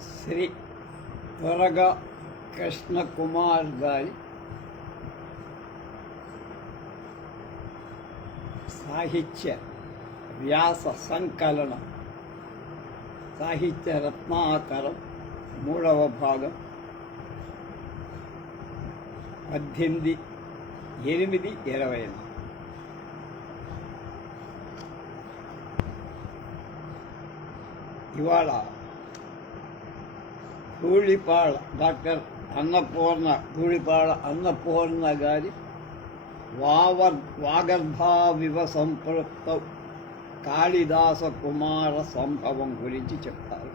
శ్రీ త్వరగా కృష్ణకుమార్ గారి సాహిత్య వ్యాస సంకలనం. సాహిత్య రత్నాకరం మూడవ భాగం. పద్దెనిమిది ఎనిమిది ఇరవై ఇవాళ ధూళిపాళ డాక్టర్ అన్నపూర్ణ ధూళిపాళ అన్నపూర్ణ గారి వావర్ వాగర్భావివ సంపృక్త కాళిదాస కుమార సంభవం గురించి చెప్తారు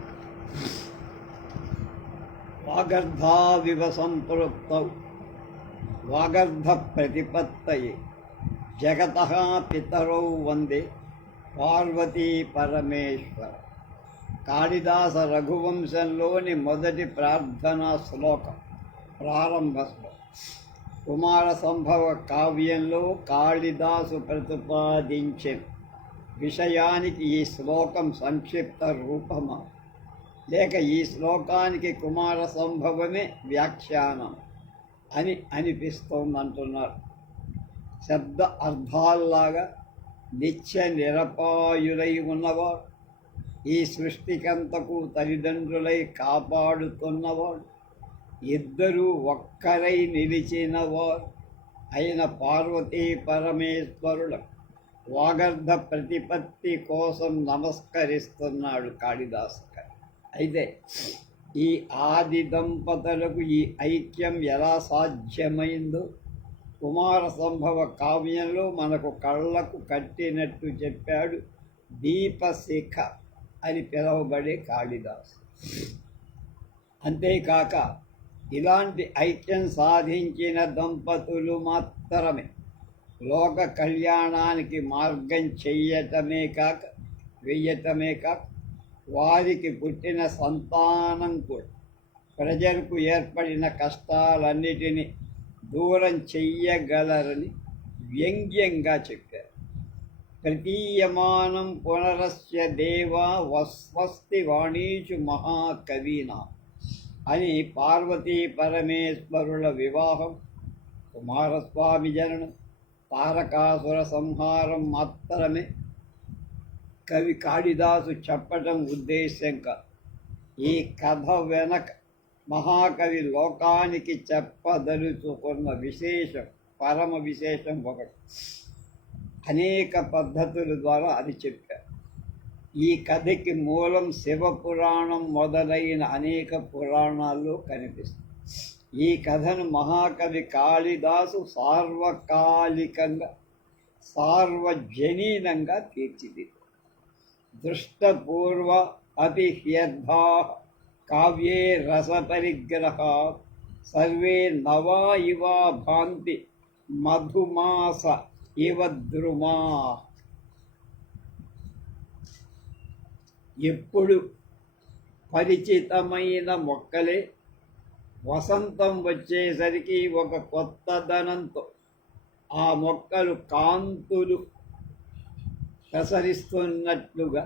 వాగర్భావివ సంపృక్త వాగర్భ ప్రతిపత్తయే జగత పితరౌ వందే పార్వతీ పరమేశ్వర. కాళిదాస రఘువంశంలోని మొదటి ప్రార్థనా శ్లోకం ప్రారంభ శ్లోకం. కుమార సంభవ కావ్యంలో కాళిదాసు ప్రతిపాదించిన విషయానికి ఈ శ్లోకం సంక్షిప్త రూపమా? లేక ఈ శ్లోకానికి కుమార సంభవమే వ్యాఖ్యానం అని అనిపిస్తోందంటున్నారు. శబ్ద అర్థాల్లాగా నిత్య నిరపాయులై ఉన్నవారు ఈ సృష్టికంతకు తల్లిదండ్రులై కాపాడుతున్నవాడు. ఇద్దరూ ఒక్కరై నిలిచినవారు అయిన పార్వతీ పరమేశ్వరుల వాగర్ధ ప్రతిపత్తి కోసం నమస్కరిస్తున్నాడు కాళిదాసు అయితే ఈ ఆది దంపతులకు ఈ ఐక్యం ఎలా సాధ్యమైందో కుమార సంభవ కావ్యంలో మనకు కళ్ళకు కట్టినట్టు చెప్పాడు దీపశిఖ. అని పిలువబడే కాళిదాసు. అంతేకాక ఇలాంటి ఐక్యం సాధించిన దంపతులు మాత్రమే లోక కళ్యాణానికి మార్గం చెయ్యటమే కాక వెయ్యటమే కాక వారికి పుట్టిన సంతానం కూడా ప్రజలకు ఏర్పడిన కష్టాలన్నిటినీ దూరం చెయ్యగలరని వ్యంగ్యంగా చెప్పారు. ప్రతీయమానం పునరస్య దేవా వస్వస్తి వాణీషు మహాకవీన అని పార్వతీ పరమేశ్వరుల వివాహం కుమారస్వామి జననం తారకాసుర సంహారం మాత్రమే కవి కాళిదాసు చెప్పటం ఉద్దేశం కాదు ఈ కథ వెనక మహాకవి లోకానికి చెప్పదలుచుకున్న విశేషం పరమ విశేషం ఒకటి. అనేక పద్ధతుల ద్వారా అది చెప్పారు. ఈ కథకి మూలం శివపురాణం మొదలైన అనేక పురాణాల్లో కనిపిస్తుంది. ఈ కథను మహాకవి కాళిదాసు సార్వకాలికంగా సార్వజనీనంగా తీర్చిది దృష్టపూర్వ అతి హ్యర్థా కావ్యే రసపరిగ్రహ సర్వే నవా ఇవా భాంతి మధుమాస ఇవద్రుమా ఎప్పుడు పరిచితమైన మొక్కలే వసంతం వచ్చేసరికి ఒక కొత్తదనంతో ఆ మొక్కలు కాంతులు ప్రసరిస్తున్నట్లుగా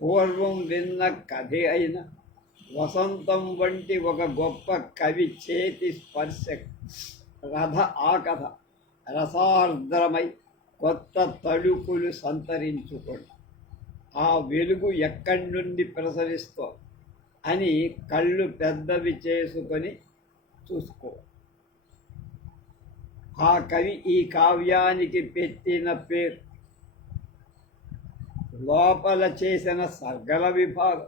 పూర్వం విన్న కథ అయిన వసంతం వంటి ఒక గొప్ప కవి చేతి స్పర్శ రథ ఆ కథ. రసార్ద్రమై కొత్త తడుకులు సంతరించుకోండి ఆ వెలుగు ఎక్కడి నుండి ప్రసరిస్తో అని కళ్ళు పెద్దవి చేసుకొని చూసుకో. ఆ కవి ఈ కావ్యానికి పెట్టిన పేరు. లోపల చేసిన సర్గల విభాగం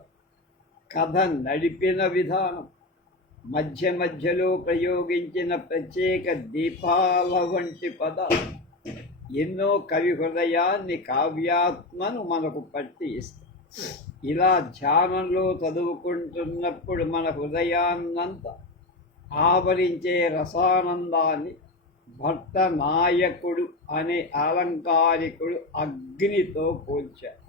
కథ నడిపిన విధానం మధ్య మధ్యలో ప్రయోగించిన ప్రత్యేక దీపాల వంటి పద ఎన్నో కవి హృదయాన్ని కావ్యాత్మను మనకు పట్టి ఇస్తాయి ఇలా ధ్యానంలో చదువుకుంటున్నప్పుడు మన హృదయాన్నంతా ఆవరించే రసానందాన్ని భర్త నాయకుడు అనే అలంకారికుడు అగ్నితో పోల్చారు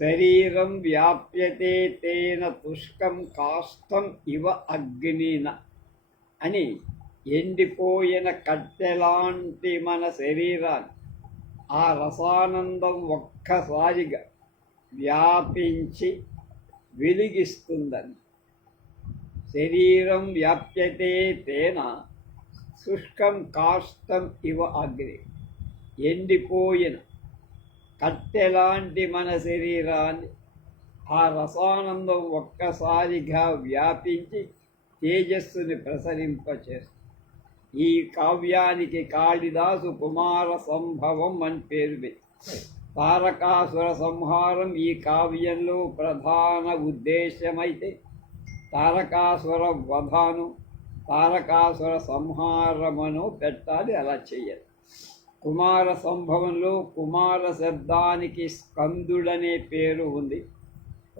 శరీరం వ్యాప్యతే తేన తుష్కం కాష్టం ఇవ అగ్నిన అని ఎండిపోయిన కట్టెలాంటి మన శరీరాన్ని ఆ రసానందం ఒక్కసారిగా వ్యాపించి వెలిగిస్తుందని. శరీరం వ్యాప్యతే తేన శుష్కం కాష్టం ఇవ అగ్ని ఎండిపోయిన కట్టెలాంటి మన శరీరాన్ని ఆ రసానందం ఒక్కసారిగా వ్యాపించి తేజస్సుని ప్రసరింపచేస్తుంది. ఈ కావ్యానికి కాళిదాసు కుమార సంభవం అని పేరు తారకాసుర సంహారం ఈ కావ్యంలో ప్రధాన ఉద్దేశమైతే తారకాసుర వధాను తారకాసుర సంహారమును పెట్టాలి అలా చేయాలి కుమార సంభవంలో కుమార శబ్దానికి స్కందుడనే పేరు ఉంది.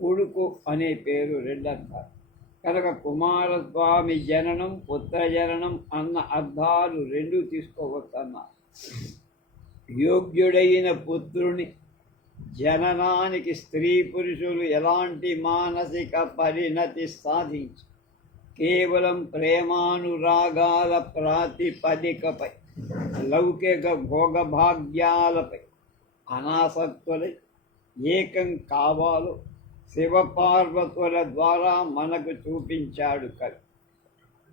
కొడుకు అనే పేరు రెండంటారు. కనుక కుమారస్వామి జననం పుత్ర జననం అన్న అర్థాలు రెండు తీసుకోవచ్చన్నారు యోగ్యుడైన పుత్రుని జననానికి స్త్రీ పురుషులు ఎలాంటి మానసిక పరిణతి సాధించి? కేవలం ప్రేమానురాగాల ప్రాతిపదికపై. లౌకిక భోగభాగ్యాలపై అనాసక్తులై ఏకం కావాలో శివపార్వతుల ద్వారా మనకు చూపించాడు కవి.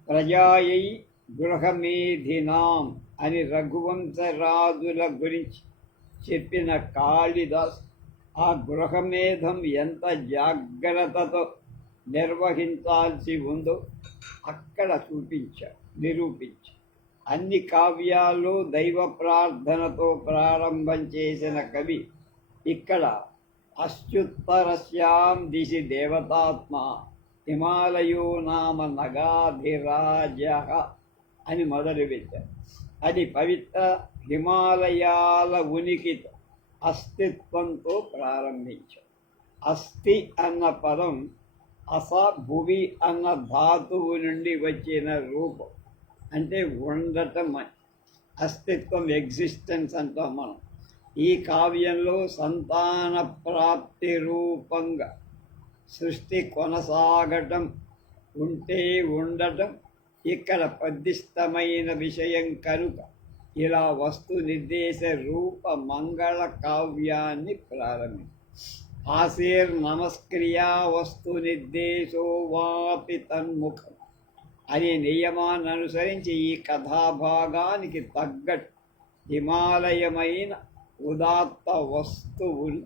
ప్రజాయై గృహమేధినాం అని రఘువంశరాజుల గురించి చెప్పిన కాళిదాస్ ఆ గృహమేధం ఎంత జాగ్రత్తతో నిర్వహించాల్సి ఉందో అక్కడ చూపించాడు నిరూపించాడు. అన్ని కావ్యాల్లో దైవ ప్రార్థనతో ప్రారంభం చేసిన కవి ఇక్కడ అశ్చుత్తరస్యాం దిశి దేవతాత్మ హిమాలయో నామ నగాధిరాజ అని మొదలుపెట్టారు అది పవిత్ర హిమాలయాల ఉనికి అస్తిత్వంతో ప్రారంభించారు. అస్థి అన్న పదం అస భువి అన్న ధాతువు నుండి వచ్చిన రూపం. అంటే ఉండటం అస్తిత్వం ఎగ్జిస్టెన్స్ అంటాం మనం. ఈ కావ్యంలో సంతాన ప్రాప్తి రూపంగా సృష్టి కొనసాగటం ఉంటే ఉండటం ఇక్కడ పద్దిష్టమైన విషయం కనుక ఇలా వస్తు నిర్దేశ రూప మంగళ కావ్యాన్ని ప్రారంభి. ఆశీర్ నమస్క్రియా వస్తు నిర్దేశో వాపి తన్ముఖం. అనే నియమాన్ని అనుసరించి ఈ కథాభాగానికి తగ్గట్టు హిమాలయమైన ఉదాత్త వస్తువులు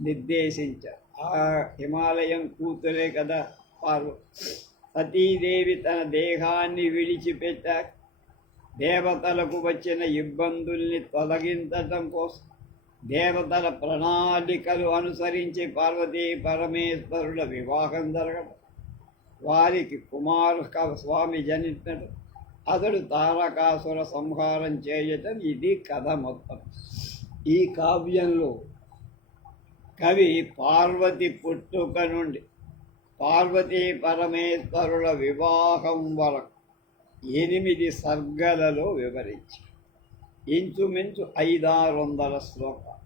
నిర్దేశించారు. ఆ హిమాలయం కూతురే కదా పార్వ సతీదేవి తన దేహాన్ని విడిచిపెట్టాక దేవతలకు వచ్చిన ఇబ్బందుల్ని తొలగించటం కోసం దేవతల ప్రణాళికలు అనుసరించి పార్వతీ పరమేశ్వరుల వివాహం జరగడం వారికి కుమార స్వామి జనించడం అతడు తారకాసుర సంహారం చేయటం ఇది కథ మొత్తం. ఈ కావ్యంలో కవి పార్వతి పుట్టుక నుండి పార్వతీ పరమేశ్వరుల వివాహం వరకు ఎనిమిది సర్గలలో వివరించి ఇంచుమించు ఐదారు వందల శ్లోకాలు.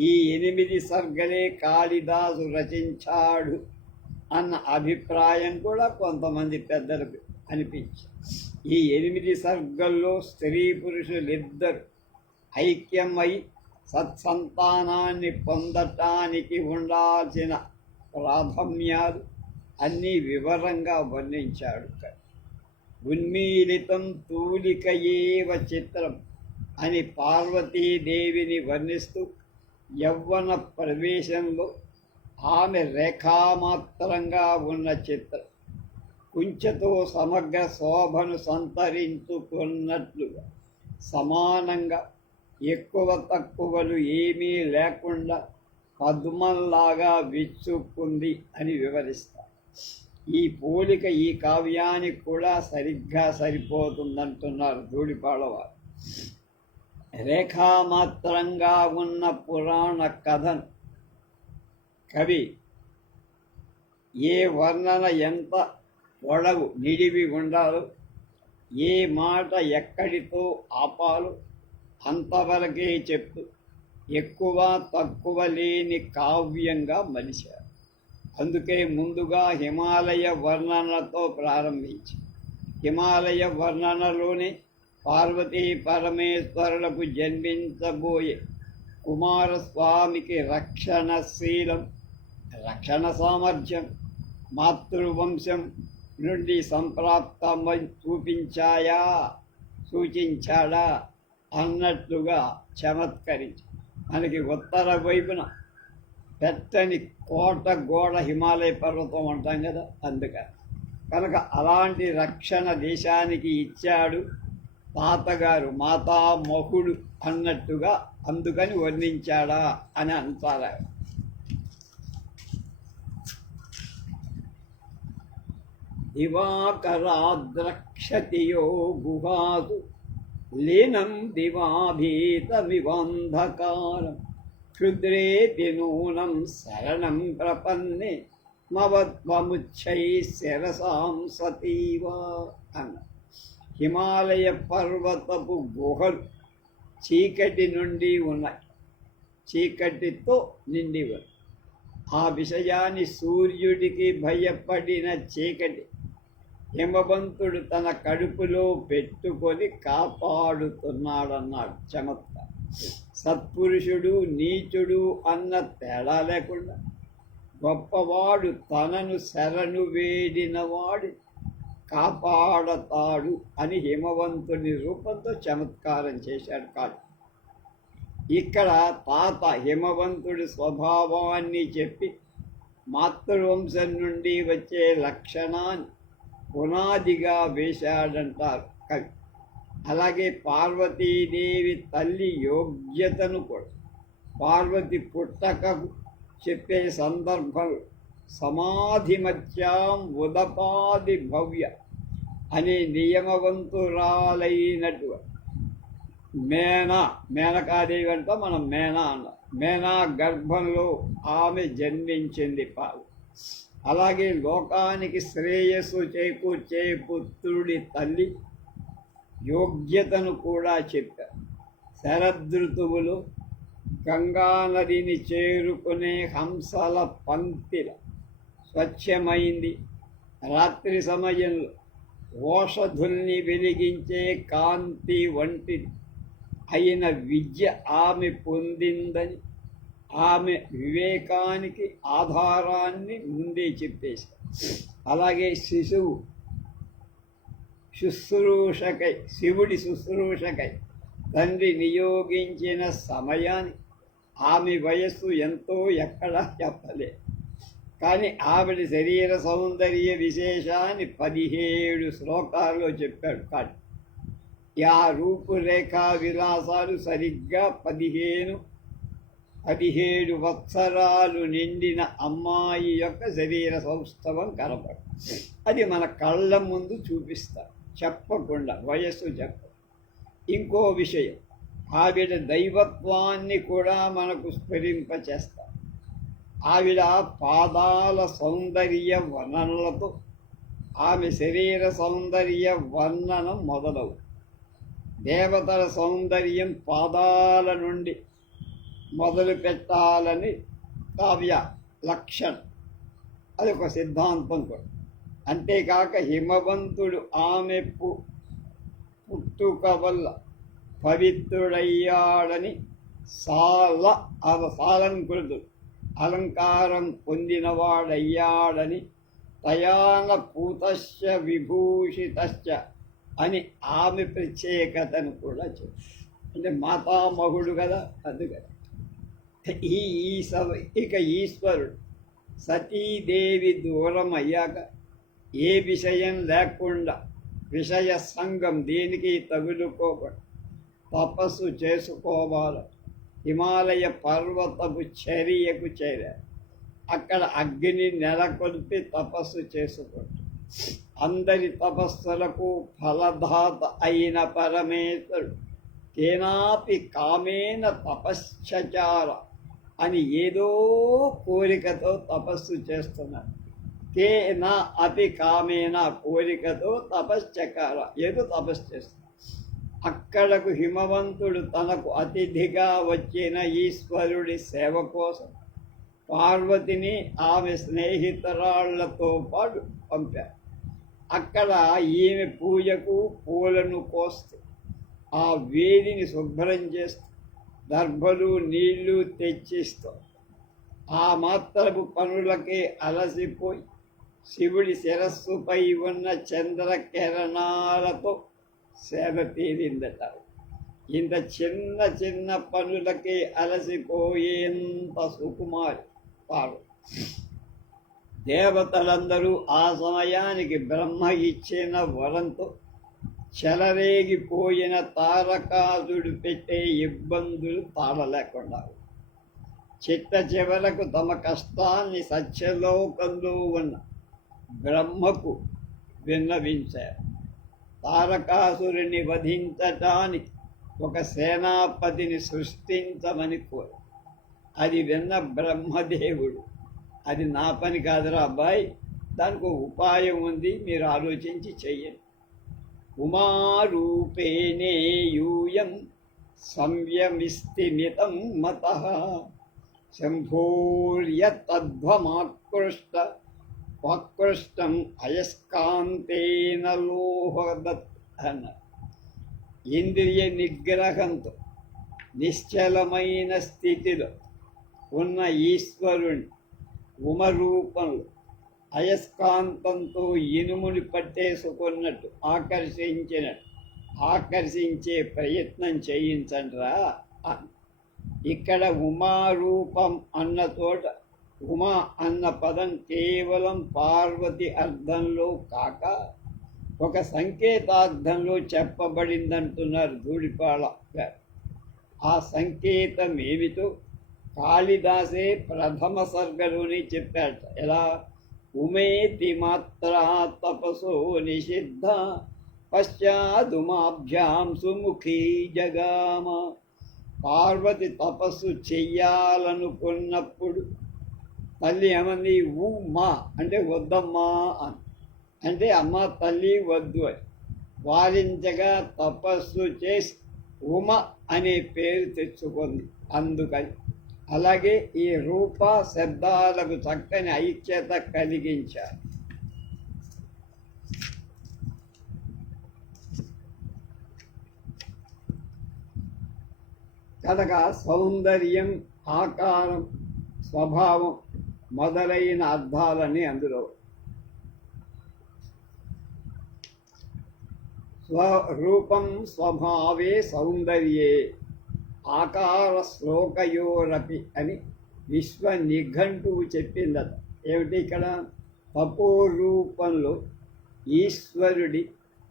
ఈ ఎనిమిది సర్గలే కాళిదాసు రచించాడు. అన్న అభిప్రాయం కూడా కొంతమంది పెద్దలకు అనిపించింది. ఈ ఎనిమిది సర్గల్లో స్త్రీ పురుషులిద్దరు ఐక్యమై సత్సంతానాన్ని పొందటానికి ఉండాల్సిన ప్రాథమ్యాలు అన్నీ వివరంగా వర్ణించాడు ఉన్మీలితం తూలికయేవ చిత్రం అని పార్వతీదేవిని వర్ణిస్తూ యవ్వన ప్రవేశంలో ఆమె రేఖామాత్రంగా ఉన్న చిత్రం కుంచెతో సమగ్ర శోభను సంతరించుకున్నట్లుగా సమానంగా ఎక్కువ తక్కువలు ఏమీ లేకుండా పద్మంలాగా విచ్చుకుంది అని వివరిస్తారు ఈ పోలిక ఈ కావ్యానికి కూడా సరిగ్గా సరిపోతుందంటున్నారు ధూళిపాళవారు. రేఖామాత్రంగా ఉన్న పురాణ కథను కవి ఏ వర్ణన ఎంత పొడవు నిడివి ఉండాలో ఏ మాట ఎక్కడితో ఆపాలు అంతవరకే చెప్పు. ఎక్కువ తక్కువ లేని కావ్యంగా మలిచారు అందుకే ముందుగా హిమాలయ వర్ణనతో ప్రారంభించి. హిమాలయ వర్ణనలోనే పార్వతీ పరమేశ్వరులకు జన్మించబోయే కుమారస్వామికి రక్షణశీలం రక్షణ సామర్థ్యం మాతృవంశం నుండి సంప్రాప్తమై చూపించాయా? సూచించాడా? అన్నట్లుగా చమత్కరించి మనకి ఉత్తర వైపున పెత్తని కోట గోడ హిమాలయ పర్వతం అంటాం కదా అందుకని. కనుక అలాంటి రక్షణ దేశానికి ఇచ్చాడు తాతగారు మాతామహుడు అన్నట్టుగా అందుకని వర్ణించాడా అని అంటారు దివాకరాద్రక్షతియో గుహాసు లీనం దివాభీతమివాంధకారం క్షుద్రేపి నూనం శరణం ప్రపన్నే మవత్వముచ్చై శిరసాం సతీవా అన్న. హిమాలయ పర్వతపు గుహలు చీకటి నుండి ఉన్నాయి చీకటితో నిండి ఉన్నాయి ఆ విషయాన్ని సూర్యుడికి భయపడిన చీకటి హిమవంతుడు తన కడుపులో పెట్టుకొని కాపాడుతున్నాడన్నాడు చమత్కారం. సత్పురుషుడు నీచుడు అన్న తేడా లేకుండా గొప్పవాడు తనను శరణు వేడినవాడు. కాపాడతాడు అని హిమవంతుని రూపంతో చమత్కారం చేశాడు కాదు ఇక్కడ తాత హిమవంతుడి స్వభావాన్ని చెప్పి మాతృవంశం నుండి వచ్చే లక్షణాన్ని పునాదిగా వేశాడంటారు కవి. అలాగే పార్వతీదేవి తల్లి యోగ్యతను కూడా పార్వతి పుట్టకకు చెప్పే సందర్భం సమాధిమత్యాం ఉదపాది భవ్య అనే నియమవంతురాలైనటువంటి మేనా మేనకాదేవి అంట మనం మేనా అన్న. మేనా గర్భంలో ఆమె జన్మించింది పాలు. అలాగే లోకానికి శ్రేయస్సు చేకూర్చే పుత్రుడి తల్లి యోగ్యతను కూడా చెప్పారు. శరదృతువులు గంగానదిని చేరుకునే హంసల పంక్తిల స్వచ్ఛమైంది. రాత్రి సమయంలో ఓషధుల్ని వెలిగించే కాంతి వంటిది. అయిన విద్య ఆమె పొందిందని ఆమె వివేకానికి ఆధారాన్ని ముందే చెప్పేశారు. అలాగే శిశువు శుశ్రూషకై శివుడి శుశ్రూషకై తండ్రి నియోగించిన సమయాన్ని ఆమె వయస్సు ఎంతో ఎక్కడా చెప్పలే కానీ ఆవిడ శరీర సౌందర్య విశేషాన్ని పదిహేడు శ్లోకాల్లో చెప్పాడు. కానీ ఆ రూపురేఖా విలాసాలు సరిగ్గా పదిహేను పదిహేడు వత్సరాలు నిండిన అమ్మాయి యొక్క శరీర సౌష్ఠవం కనపడు అది మన కళ్ళ ముందు చూపిస్తారు చెప్పకుండా వయస్సు చెప్ప ఇంకో విషయం ఆవిడ దైవత్వాన్ని కూడా మనకు స్ఫురింపచేస్తారు ఆవిడ పాదాల సౌందర్య వర్ణనలతో ఆమె శరీర సౌందర్య వర్ణనం మొదలవు. దేవతల సౌందర్యం పాదాల నుండి మొదలు పెట్టాలని కావ్య లక్షణం. అది ఒక సిద్ధాంతం కూడా. అంతేకాక హిమవంతుడు ఆమె పు పుట్టుక వల్ల పవిత్రుడయ్యాడని సాల సాలంకృతుడు అలంకారం పొందినవాడయ్యాడని తయాన పూతశ్చ విభూషితశ్చ అని ఆమె ప్రత్యేకతను కూడా చెప్పు అంటే మాతామహుడు కదా అందుకని ఈ ఈ సభ ఇక ఈశ్వరుడు సతీదేవి దూరం అయ్యాక ఏ విషయం లేకుండా విషయ సంఘం దేనికి తగులుకోకుండా తపస్సు చేసుకోవాలి. హిమాలయ పర్వతపు చర్యకు చేరారు అక్కడ అగ్ని నెలకొల్పి తపస్సు చేసుకోండి అందరి తపస్సులకు ఫలదాత అయిన పరమేశ్వరుడు తేనాపి కామేన తపశ్చచార అని ఏదో కోరికతో తపస్సు చేస్తున్నారు తేన అపి కామేన కోరికతో తపశ్చకార ఏదో తపస్సు చేస్తున్నారు అక్కడకు హిమవంతుడు తనకు అతిథిగా వచ్చిన ఈశ్వరుడి సేవ కోసం పార్వతిని ఆమె స్నేహితురాళ్ళతో పాటు పంపారు. అక్కడ ఈమె పూజకు పూలను కోస్తూ ఆ వేదిని శుభ్రం చేస్తూ దర్భలు నీళ్ళు తెచ్చిస్తూ ఆ మాత్రపు పనులకే అలసిపోయి శివుడి శిరస్సుపై ఉన్న చంద్ర కిరణాలతో సేద తీరిందట. ఇంత చిన్న చిన్న పనులకే అలసిపోయేంత సుకుమారి వారు దేవతలందరూ ఆ సమయానికి బ్రహ్మ ఇచ్చిన వరంతో చెలరేగిపోయిన తారకాసుడు పెట్టే ఇబ్బందులు తాళలేకుండా చిట్ట చివరకు తమ కష్టాన్ని సత్యలోకంలో ఉన్న బ్రహ్మకు విన్నవించారు. తారకాసురుని వధించటానికి ఒక సేనాపతిని సృష్టించమని కోరు. అది విన్న బ్రహ్మదేవుడు. అది నా పని కాదురా అబ్బాయి. దానికి ఉపాయం ఉంది మీరు ఆలోచించి చెయ్యండి. ఉమారూపేణే యూయం సంయమిస్తిమితం మత. శంభోర్యతధ్వమాకృష్ట వాకృష్టం అయస్కాంతేన లోహదత్ అన్న ఇంద్రియ నిగ్రహంతో నిశ్చలమైన స్థితిలో ఉన్న ఈశ్వరుని ఉమరూపంలో అయస్కాంతంతో ఇనుముని పట్టేసుకున్నట్టు ఆకర్షించినట్టు ఆకర్షించే ప్రయత్నం చేయించండిరా ఇక్కడ ఉమారూపం అన్న చోట ఉమా అన్న పదం కేవలం పార్వతి అర్థంలో కాక ఒక సంకేతార్థంలో చెప్పబడిందంటున్నారు ధూళిపాళ గారు. ఆ సంకేతం ఏమిటో కాళిదాసే ప్రథమ సర్గలోనే చెప్పాట ఎలా? ఉమేతి మాత్ర తపసో నిషిద్ధ పశ్చాదుమాభ్యాం సుముఖీ జగామ. పార్వతి తపస్సు చెయ్యాలనుకున్నప్పుడు తల్లి ఏమంది? ఉమ్మా. అంటే వద్దమ్మా అని. అంటే అమ్మ తల్లి వద్దు అని. వారించగా తపస్సు చేసి ఉమ అనే పేరు తెచ్చుకుంది అందుకని. అలాగే ఈ రూప శబ్దాలకు చక్కని ఐక్యత కలిగించారు. కనుక సౌందర్యం ఆకారం స్వభావం మొదలైన అర్థాలని అందులో. స్వరూపం స్వభావే సౌందర్యే ఆకార శ్లోకయోరపి అని విశ్వ నిఘంటువు చెప్పిందట ఏమిటి ఇక్కడ? తపోరూపంలో ఈశ్వరుడి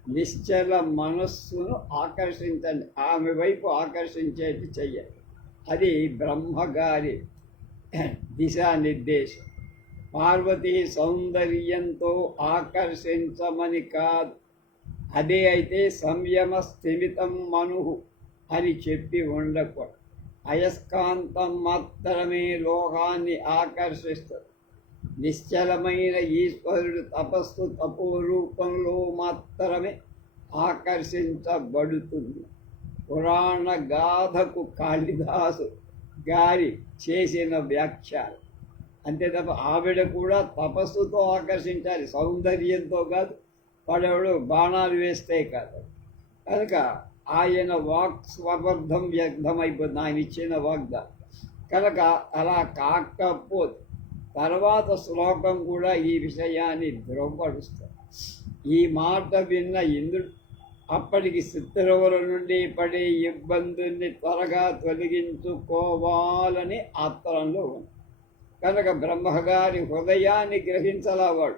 నిశ్చల మనస్సును ఆకర్షించండి. ఆమె వైపు ఆకర్షించేటి చెయ్యాలి. అది బ్రహ్మగారి దిశానిర్దేశం. పార్వతి సౌందర్యంతో ఆకర్షించమని కాదు. అదే అయితే సంయమ స్థిమితం మనుహు అని చెప్పి ఉండకూడదు. అయస్కాంతం మాత్రమే లోకాన్ని ఆకర్షిస్తుంది. నిశ్చలమైన ఈశ్వరుడు తపస్సు తపోరూపంలో మాత్రమే ఆకర్షించబడుతుంది. పురాణ గాథకు కాళిదాసు గారి చేసిన వ్యాఖ్యలు. అంతే తప్ప ఆవిడ కూడా తపస్సుతో ఆకర్షించాలి సౌందర్యంతో కాదు పడవడు బాణాలు వేస్తే కాదు. కనుక ఆయన వాక్ స్వబద్ధం వ్యర్థమైపోతుంది ఆయన ఇచ్చిన వాగ్దానం. కనుక అలా కాకపోతే తర్వాత శ్లోకం కూడా ఈ విషయాన్ని ధృవపడుస్తుంది ఈ మాట విన్న ఇంద్రుడు అప్పటికి శత్రువుల నుండి పడే ఇబ్బందుల్ని త్వరగా తొలగించుకోవాలని ఆత్రంలో ఉంది. కనుక బ్రహ్మగారి హృదయాన్ని గ్రహించలేవాడు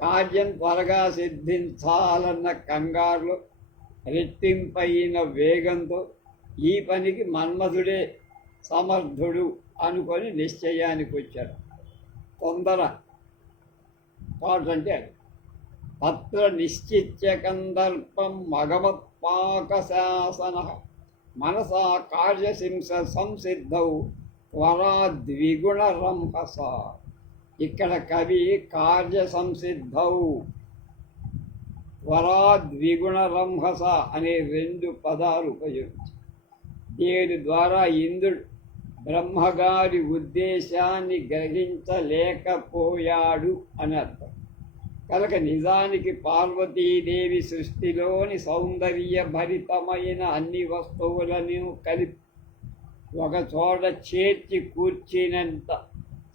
కార్యం త్వరగా సిద్ధించాలన్న కంగారులో రెట్టింపైన వేగంతో ఈ పనికి మన్మధుడే సమర్థుడు అనుకొని నిశ్చయానికి వచ్చాడు తొందర పాటంటే అంటే అది. తత్ర నిశ్చిత్య కందర్పం మగవత్పాక శాసన మనసా కార్యశింస సంసిద్ధౌ త్వరా ద్విగుణ రంహస ఇక్కడ కవి కార్య సంసిద్ధౌ త్వరా ద్విగుణ రంహస అనే రెండు పదాలు ఉపయోగించి దీని ద్వారా ఇంద్రుడు బ్రహ్మగారి ఉద్దేశాన్ని గ్రహించలేకపోయాడు అని అర్థం. కనుక నిజానికి పార్వతీదేవి సృష్టిలోని సౌందర్య భరితమైన అన్ని వస్తువులను కలిపి ఒక చోట చేర్చి కూర్చినంత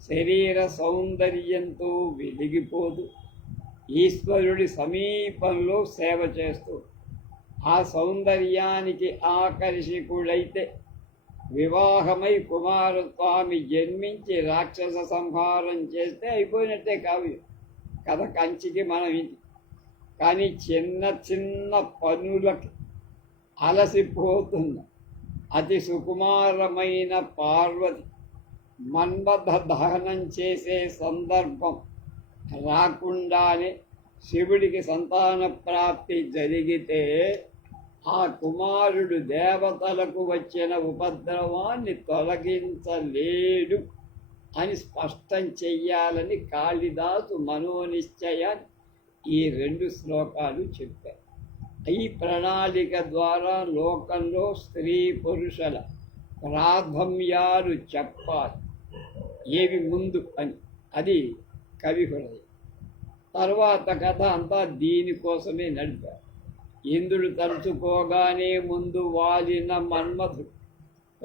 శరీర సౌందర్యంతో వెలిగిపోదు. ఈశ్వరుడి సమీపంలో సేవ చేస్తూ ఆ సౌందర్యానికి ఆకర్షికుడైతే వివాహమై కుమారస్వామి జన్మించి రాక్షస సంహారం చేస్తే అయిపోయినట్టే కావ్యం. కథ కంచికి మనం కానీ చిన్న చిన్న పనులకి అలసిపోతున్న. అతి సుకుమారమైన పార్వతి మన్మథ దహనం చేసే సందర్భం రాకుండానే శివుడికి సంతాన ప్రాప్తి జరిగితే ఆ కుమారుడు దేవతలకు వచ్చిన ఉపద్రవాన్ని తొలగించలేడు. అని స్పష్టం చెయ్యాలని కాళిదాసు మనోనిశ్చయాన్ని ఈ రెండు శ్లోకాలు చెప్పారు. ఈ ప్రణాళిక ద్వారా లోకంలో స్త్రీ పురుషుల ప్రాథమ్యాలు చెప్పాలి. ఏవి ముందు అని. అది కవి హృదయం. తర్వాత కథ అంతా దీనికోసమే నడిపారు. ఇంద్రుడు తలుచుకోగానే ముందు వాలిన మన్మధుడు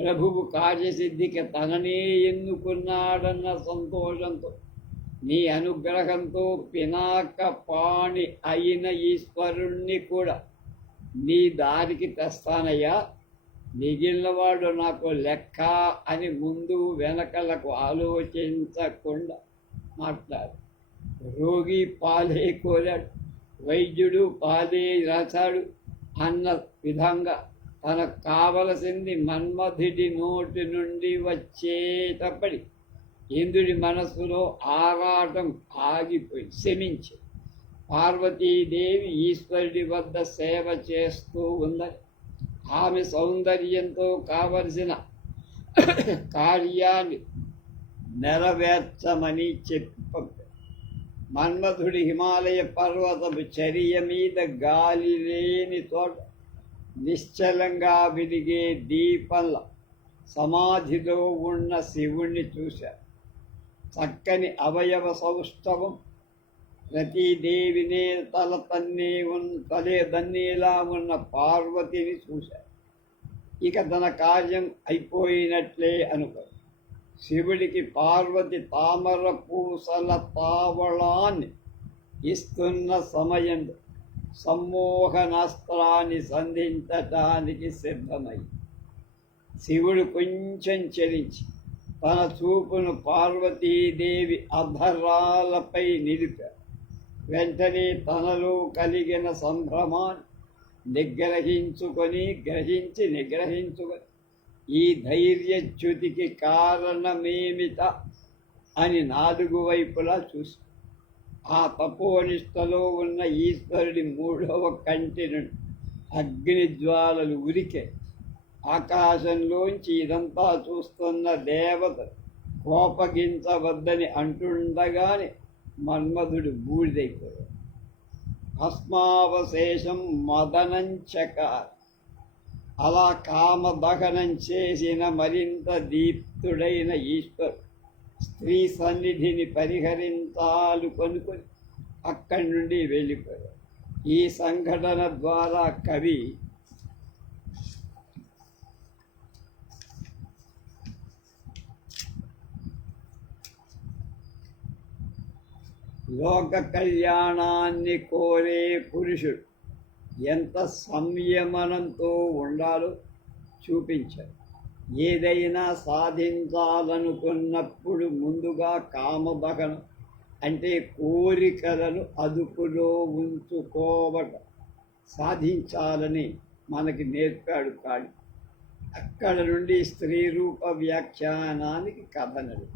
ప్రభువు కార్యసిద్ధికి తననే ఎన్నుకున్నాడన్న సంతోషంతో నీ అనుగ్రహంతో పినాక పాణి అయిన ఈశ్వరుణ్ణి కూడా నీ దారికి తెస్తానయ్యా. మిగిలినవాడు నాకు లెక్క అని ముందు వెనకలకు ఆలోచించకుండా మాట్లాడు. రోగి పాలే కోరాడు వైద్యుడు పాలే రాశాడు అన్న విధంగా తనకు కావలసింది మన్మధుడి నోటి నుండి వచ్చేటప్పటి ఇంద్రుడి మనస్సులో ఆరాటం ఆగిపోయి శమించి. పార్వతీదేవి ఈశ్వరుడి వద్ద సేవ చేస్తూ ఉందని ఆమె సౌందర్యంతో కావలసిన కార్యాన్ని నెరవేర్చమని చెప్పి. మన్మధుడి హిమాలయ పర్వతపు చర్య మీద గాలి లేని తోట నిశ్చలంగా వెలిగే దీపంల సమాధిలో ఉన్న శివుణ్ణి చూశారు చక్కని అవయవ సౌష్ఠవం. ప్రతిదేవినే తల తన్నే ఉన్న తలే దన్నేలా ఉన్న పార్వతిని చూశారు ఇక తన కార్యం అయిపోయినట్లే అనుకో. శివుడికి పార్వతి తామర పూసల తావళాన్ని ఇస్తున్న సమయంలో సమ్మోహనాస్త్రాన్ని సంధించటానికి సిద్ధమై. శివుడు కొంచెం చలించి తన చూపును పార్వతీదేవి అధరాలపై నిలిపారు వెంటనే తనలో కలిగిన సంభ్రమాన్ని నిగ్రహించుకొని గ్రహించి నిగ్రహించుకొని ఈ ధైర్యచ్యుతికి కారణమేమిట? అని నాలుగు వైపులా చూసి ఆ తపోనిష్టలో ఉన్న ఈశ్వరుడి మూడవ కంటి నుండి అగ్నిజ్వాలలు ఉరికే ఆకాశంలోంచి ఇదంతా చూస్తున్న దేవత కోపగించవద్దని అంటుండగానే మన్మధుడు బూడిదైపోయాడు. భస్మావశేషం మదనంచక. అలా కామదహనం చేసిన మరింత దీప్తుడైన ఈశ్వరుడు స్త్రీ సన్నిధిని పరిహరించాలు కొనుకొని అక్కడి నుండి వెళ్ళిపోయారు ఈ సంఘటన ద్వారా కవి లోక కళ్యాణాన్ని కోరే పురుషుడు ఎంత సంయమనంతో ఉండాలో చూపించారు ఏదైనా సాధించాలనుకున్నప్పుడు ముందుగా కామదహనం అంటే కోరికలను అదుపులో ఉంచుకోవటం. సాధించాలని మనకి నేర్పాడు కాడు అక్కడ నుండి స్త్రీ రూప వ్యాఖ్యానానికి కథనడు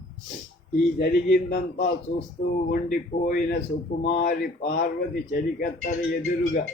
ఈ జరిగిందంతా చూస్తూ ఉండిపోయిన సుకుమారి పార్వతి చలికత్తల ఎదురుగా